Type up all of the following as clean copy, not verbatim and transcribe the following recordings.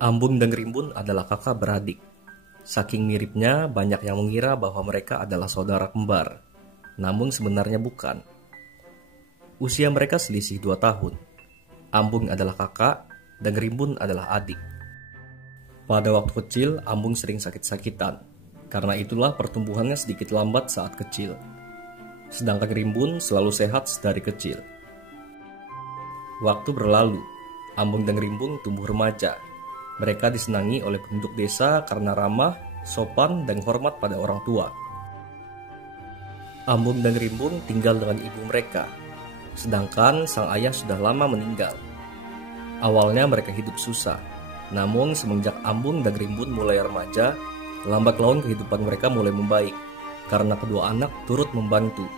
Ambung dan Rimbun adalah kakak beradik. Saking miripnya, banyak yang mengira bahwa mereka adalah saudara kembar. Namun sebenarnya bukan. Usia mereka selisih 2 tahun. Ambung adalah kakak dan Rimbun adalah adik. Pada waktu kecil, Ambung sering sakit-sakitan. Karena itulah pertumbuhannya sedikit lambat saat kecil. Sedangkan Rimbun selalu sehat dari kecil. Waktu berlalu, Ambung dan Rimbun tumbuh remaja. Mereka disenangi oleh penduduk desa karena ramah, sopan, dan hormat pada orang tua. Ambung dan Rimbun tinggal dengan ibu mereka, sedangkan sang ayah sudah lama meninggal. Awalnya mereka hidup susah, namun semenjak Ambung dan Rimbun mulai remaja, lambat laun kehidupan mereka mulai membaik, karena kedua anak turut membantu.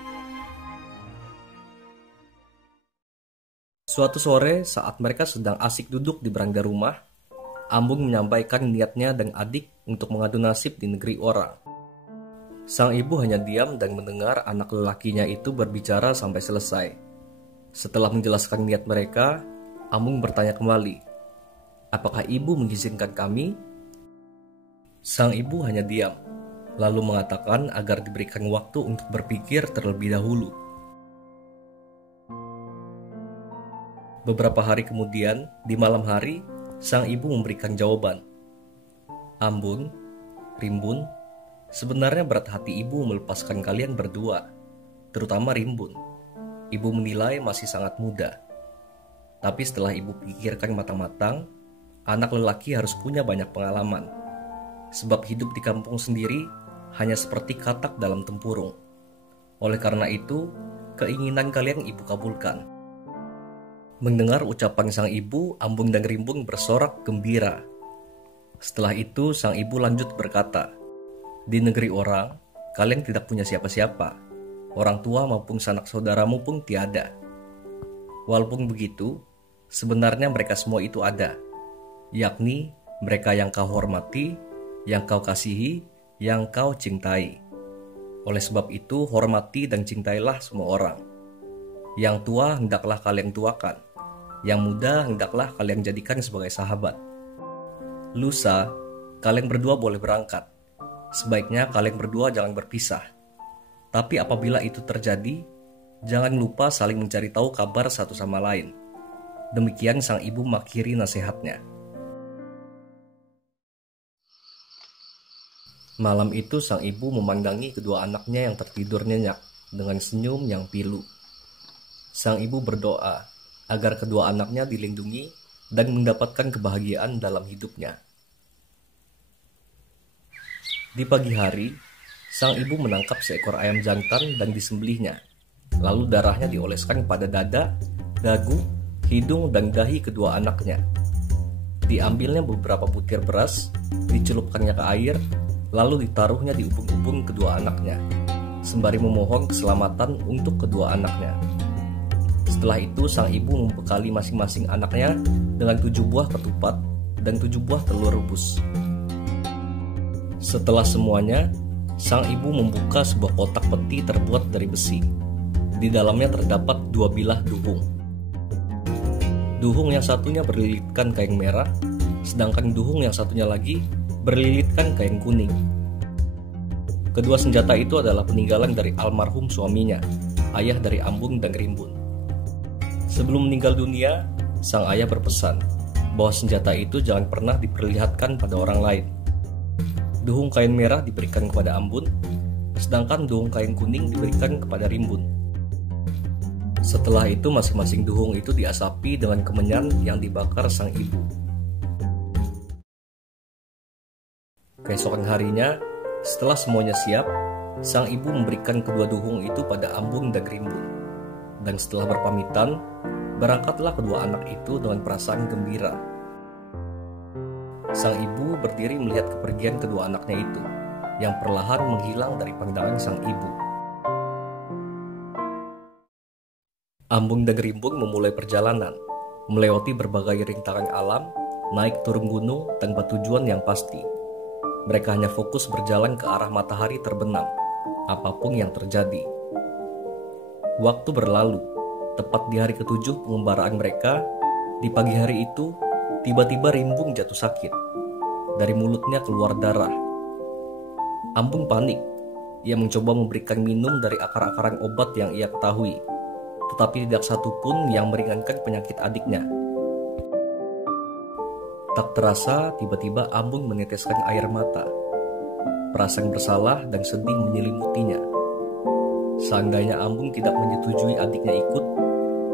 Suatu sore saat mereka sedang asik duduk di beranda rumah, Ambung menyampaikan niatnya dan adik untuk mengadu nasib di negeri orang. Sang ibu hanya diam dan mendengar anak lelakinya itu berbicara sampai selesai. Setelah menjelaskan niat mereka, Ambung bertanya kembali, "Apakah ibu mengizinkan kami?" Sang ibu hanya diam, lalu mengatakan agar diberikan waktu untuk berpikir terlebih dahulu. Beberapa hari kemudian, di malam hari, sang ibu memberikan jawaban. "Ambung, Rimbun, sebenarnya berat hati ibu melepaskan kalian berdua, terutama Rimbun. Ibu menilai masih sangat muda. Tapi setelah ibu pikirkan matang-matang, anak lelaki harus punya banyak pengalaman. Sebab hidup di kampung sendiri hanya seperti katak dalam tempurung. Oleh karena itu, keinginan kalian ibu kabulkan." Mendengar ucapan sang ibu, Ambung dan Rimbun bersorak gembira. Setelah itu, sang ibu lanjut berkata, "Di negeri orang, kalian tidak punya siapa-siapa. Orang tua maupun sanak saudaramu pun tiada. Walaupun begitu, sebenarnya mereka semua itu ada, yakni mereka yang kau hormati, yang kau kasihi, yang kau cintai. Oleh sebab itu, hormati dan cintailah semua orang. Yang tua hendaklah kalian tuakan. Yang muda hendaklah kalian jadikan sebagai sahabat. Lusa, kalian berdua boleh berangkat. Sebaiknya kalian berdua jangan berpisah. Tapi apabila itu terjadi, jangan lupa saling mencari tahu kabar satu sama lain." Demikian sang ibu mengakhiri nasihatnya. Malam itu sang ibu memandangi kedua anaknya yang tertidur nyenyak dengan senyum yang pilu. Sang ibu berdoa agar kedua anaknya dilindungi dan mendapatkan kebahagiaan dalam hidupnya. Di pagi hari, sang ibu menangkap seekor ayam jantan dan disembelihnya. Lalu darahnya dioleskan pada dada, dagu, hidung, dan dahi kedua anaknya. Diambilnya beberapa butir beras, dicelupkannya ke air, lalu ditaruhnya di ubung-ubung kedua anaknya, sembari memohon keselamatan untuk kedua anaknya. Setelah itu, sang ibu membekali masing-masing anaknya dengan 7 buah ketupat dan 7 buah telur rebus. Setelah semuanya, sang ibu membuka sebuah kotak peti terbuat dari besi. Di dalamnya terdapat 2 bilah duhung. Duhung yang satunya berlilitkan kain merah, sedangkan duhung yang satunya lagi berlilitkan kain kuning. Kedua senjata itu adalah peninggalan dari almarhum suaminya, ayah dari Ambung dan Rimbun. Sebelum meninggal dunia, sang ayah berpesan bahwa senjata itu jangan pernah diperlihatkan pada orang lain. Duhung kain merah diberikan kepada Ambun, sedangkan duhung kain kuning diberikan kepada Rimbun. Setelah itu masing-masing duhung itu diasapi dengan kemenyan yang dibakar sang ibu. Keesokan harinya, setelah semuanya siap, sang ibu memberikan kedua duhung itu pada Ambung dan Rimbun. Dan setelah berpamitan, berangkatlah kedua anak itu dengan perasaan gembira. Sang ibu berdiri melihat kepergian kedua anaknya itu, yang perlahan menghilang dari pandangan sang ibu. Ambung dan Rimbun memulai perjalanan, melewati berbagai rintangan alam, naik turun gunung tanpa tujuan yang pasti. Mereka hanya fokus berjalan ke arah matahari terbenam, apapun yang terjadi. Waktu berlalu, tepat di hari ke-7 pengembaraan mereka. Di pagi hari itu, Tiba-tiba Rimbun jatuh sakit. Dari mulutnya keluar darah. Ambung panik. Ia mencoba memberikan minum dari akar-akaran obat yang ia ketahui, tetapi tidak satu pun yang meringankan penyakit adiknya. Tak terasa, tiba-tiba Ambung meneteskan air mata. Perasaan bersalah dan sedih menyelimutinya. Seandainya Ambung tidak menyetujui adiknya ikut,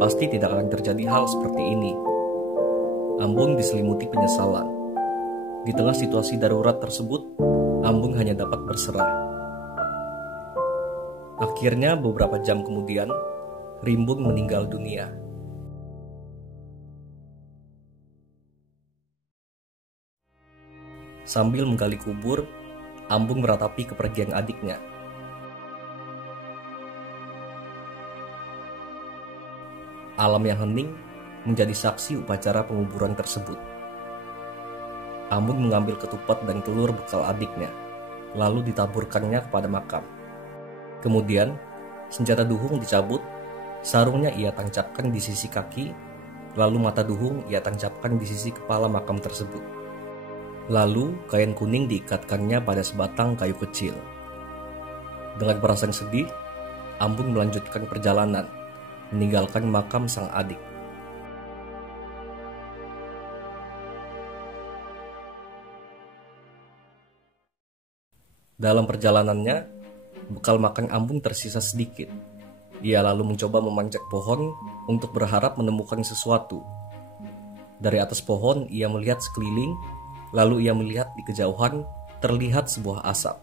pasti tidak akan terjadi hal seperti ini. Ambung diselimuti penyesalan. Di tengah situasi darurat tersebut, Ambung hanya dapat berserah. Akhirnya beberapa jam kemudian, Rimbun meninggal dunia. Sambil menggali kubur, Ambung meratapi kepergian adiknya. Alam yang hening menjadi saksi upacara penguburan tersebut. Ambung mengambil ketupat dan telur bekal adiknya, lalu ditaburkannya kepada makam. Kemudian, senjata Duhung dicabut, sarungnya ia tancapkan di sisi kaki, lalu mata Duhung ia tancapkan di sisi kepala makam tersebut. Lalu, kain kuning diikatkannya pada sebatang kayu kecil. Dengan perasaan sedih, Ambung melanjutkan perjalanan, meninggalkan makam sang adik. Dalam perjalanannya, bekal makan Ambung tersisa sedikit. Ia lalu mencoba memanjat pohon untuk berharap menemukan sesuatu. Dari atas pohon ia melihat sekeliling, lalu ia melihat di kejauhan terlihat sebuah asap.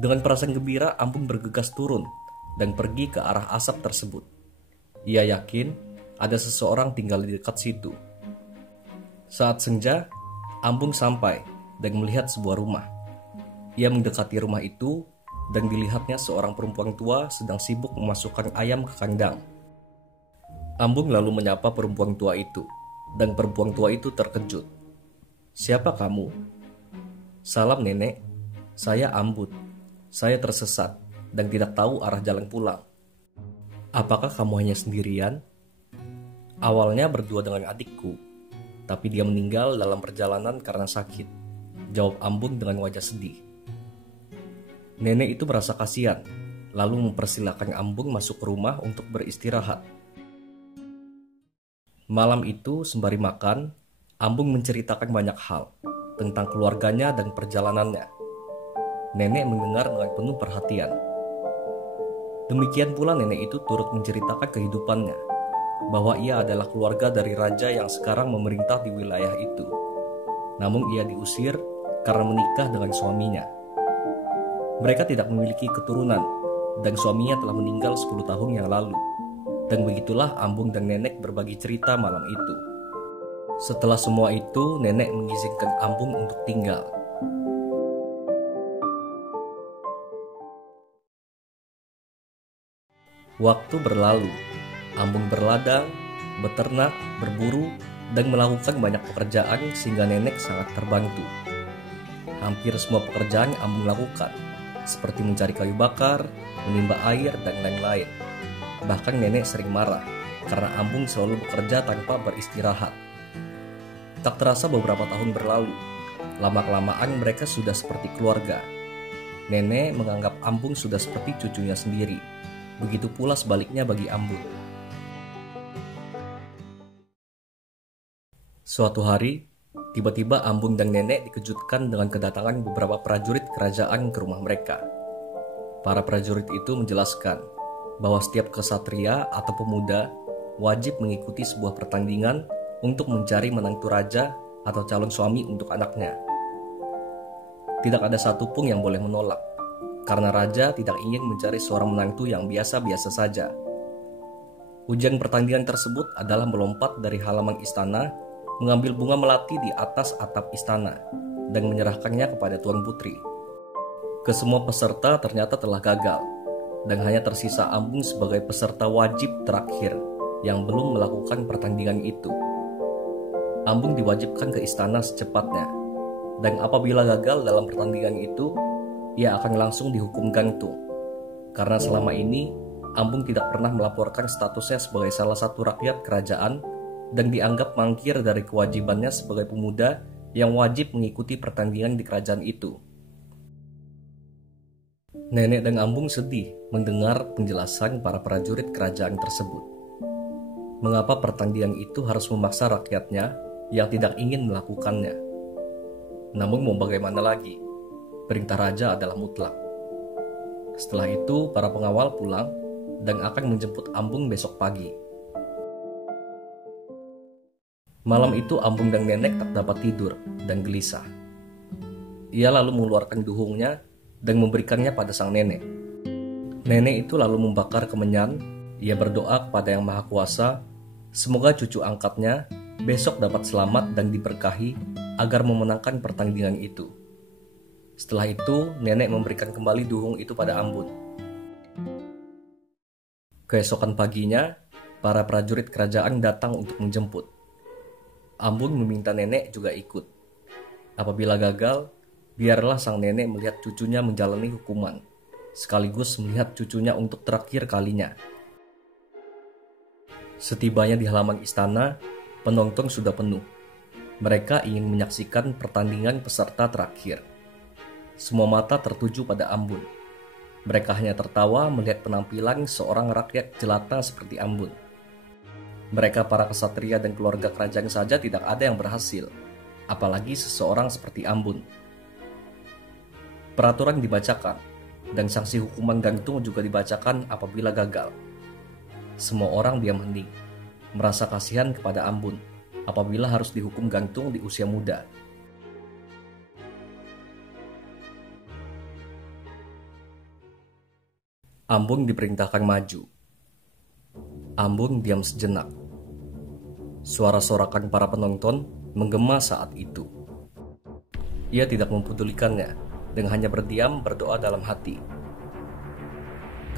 Dengan perasaan gembira, Ambung bergegas turun dan pergi ke arah asap tersebut. Ia yakin ada seseorang tinggal di dekat situ. Saat senja, Ambung sampai dan melihat sebuah rumah. Ia mendekati rumah itu dan dilihatnya seorang perempuan tua sedang sibuk memasukkan ayam ke kandang. Ambung lalu menyapa perempuan tua itu, dan perempuan tua itu terkejut. "Siapa kamu?" "Salam nenek, saya Ambut. Saya tersesat dan tidak tahu arah jalan pulang." "Apakah kamu hanya sendirian?" "Awalnya berdua dengan adikku, tapi dia meninggal dalam perjalanan karena sakit," jawab Ambung dengan wajah sedih. Nenek itu merasa kasihan, lalu mempersilahkan Ambung masuk ke rumah untuk beristirahat. Malam itu, sembari makan, Ambung menceritakan banyak hal tentang keluarganya dan perjalanannya. Nenek mendengar dengan penuh perhatian. Demikian pula nenek itu turut menceritakan kehidupannya, bahwa ia adalah keluarga dari raja yang sekarang memerintah di wilayah itu. Namun ia diusir karena menikah dengan suaminya. Mereka tidak memiliki keturunan, dan suaminya telah meninggal 10 tahun yang lalu. Dan begitulah Ambung dan nenek berbagi cerita malam itu. Setelah semua itu, nenek mengizinkan Ambung untuk tinggal. Waktu berlalu, Ambung berladang, beternak, berburu, dan melakukan banyak pekerjaan sehingga nenek sangat terbantu. Hampir semua pekerjaan Ambung lakukan, seperti mencari kayu bakar, menimba air, dan lain-lain. Bahkan nenek sering marah karena Ambung selalu bekerja tanpa beristirahat. Tak terasa beberapa tahun berlalu. Lama-kelamaan mereka sudah seperti keluarga. Nenek menganggap Ambung sudah seperti cucunya sendiri. Begitu pula sebaliknya bagi Ambung. Suatu hari, tiba-tiba Ambung dan nenek dikejutkan dengan kedatangan beberapa prajurit kerajaan ke rumah mereka. Para prajurit itu menjelaskan bahwa setiap ksatria atau pemuda wajib mengikuti sebuah pertandingan untuk mencari menantu raja atau calon suami untuk anaknya. Tidak ada satupun yang boleh menolak, karena raja tidak ingin mencari seorang menantu yang biasa-biasa saja. Ujian pertandingan tersebut adalah melompat dari halaman istana, mengambil bunga melati di atas atap istana, dan menyerahkannya kepada tuan putri. Kesemua peserta ternyata telah gagal, dan hanya tersisa Ambung sebagai peserta wajib terakhir yang belum melakukan pertandingan itu. Ambung diwajibkan ke istana secepatnya, dan apabila gagal dalam pertandingan itu, ia akan langsung dihukum gantung. Karena selama ini, Ambung tidak pernah melaporkan statusnya sebagai salah satu rakyat kerajaan dan dianggap mangkir dari kewajibannya sebagai pemuda yang wajib mengikuti pertandingan di kerajaan itu. Nenek dan Ambung sedih mendengar penjelasan para prajurit kerajaan tersebut. Mengapa pertandingan itu harus memaksa rakyatnya yang tidak ingin melakukannya? Namun mau bagaimana lagi? Perintah raja adalah mutlak. Setelah itu para pengawal pulang dan akan menjemput Ambung besok pagi. Malam itu Ambung dan Nenek tak dapat tidur dan gelisah. Ia lalu mengeluarkan duhungnya dan memberikannya pada sang nenek. Nenek itu lalu membakar kemenyan. Ia berdoa kepada Yang Maha Kuasa, semoga cucu angkatnya besok dapat selamat dan diberkahi agar memenangkan pertandingan itu. Setelah itu, nenek memberikan kembali duhung itu pada Ambun. Keesokan paginya, para prajurit kerajaan datang untuk menjemput. Ambun meminta nenek juga ikut. Apabila gagal, biarlah sang nenek melihat cucunya menjalani hukuman, sekaligus melihat cucunya untuk terakhir kalinya. Setibanya di halaman istana, penonton sudah penuh. Mereka ingin menyaksikan pertandingan peserta terakhir. Semua mata tertuju pada Ambun. Mereka hanya tertawa melihat penampilan seorang rakyat jelata seperti Ambun. Mereka para kesatria dan keluarga kerajaan saja tidak ada yang berhasil, apalagi seseorang seperti Ambun. Peraturan dibacakan, dan sanksi hukuman gantung juga dibacakan apabila gagal. Semua orang diam hening, merasa kasihan kepada Ambun apabila harus dihukum gantung di usia muda. Ambun diperintahkan maju. Ambun diam sejenak. Suara sorakan para penonton menggema saat itu. Ia tidak mempedulikannya dan hanya berdiam berdoa dalam hati.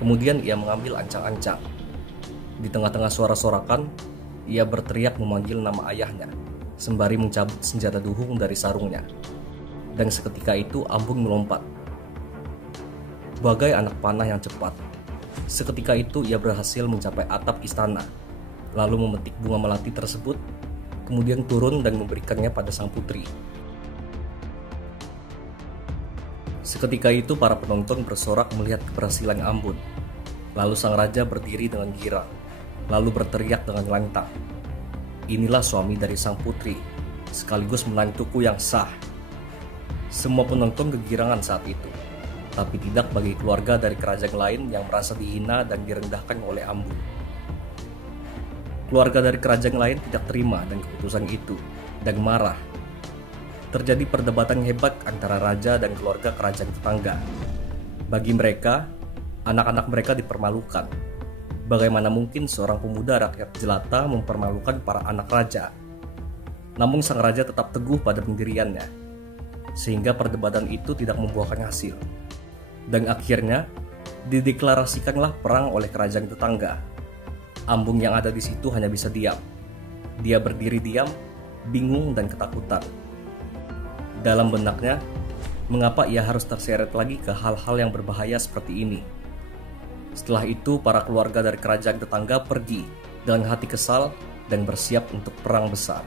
Kemudian ia mengambil ancang-ancang. Di tengah-tengah suara sorakan, ia berteriak memanggil nama ayahnya, sembari mencabut senjata duhung dari sarungnya. Dan seketika itu Ambun melompat. Bagai anak panah yang cepat, seketika itu ia berhasil mencapai atap istana, lalu memetik bunga melati tersebut, kemudian turun dan memberikannya pada sang putri. Seketika itu para penonton bersorak melihat keberhasilan Ambun. Lalu sang raja berdiri dengan girang, lalu berteriak dengan lantang, "Inilah suami dari sang putri, sekaligus menantuku yang sah." Semua penonton kegirangan saat itu, tapi tidak bagi keluarga dari kerajaan lain yang merasa dihina dan direndahkan oleh Ambun. Keluarga dari kerajaan lain tidak terima dengan keputusan itu dan marah. Terjadi perdebatan hebat antara raja dan keluarga kerajaan tetangga. Bagi mereka, anak-anak mereka dipermalukan. Bagaimana mungkin seorang pemuda rakyat jelata mempermalukan para anak raja? Namun sang raja tetap teguh pada pendiriannya, sehingga perdebatan itu tidak membuahkan hasil. Dan akhirnya, dideklarasikanlah perang oleh kerajaan tetangga. Ambung yang ada di situ hanya bisa diam. Dia berdiri diam, bingung dan ketakutan. Dalam benaknya, mengapa ia harus terseret lagi ke hal-hal yang berbahaya seperti ini? Setelah itu, para keluarga dari kerajaan tetangga pergi dengan hati kesal dan bersiap untuk perang besar.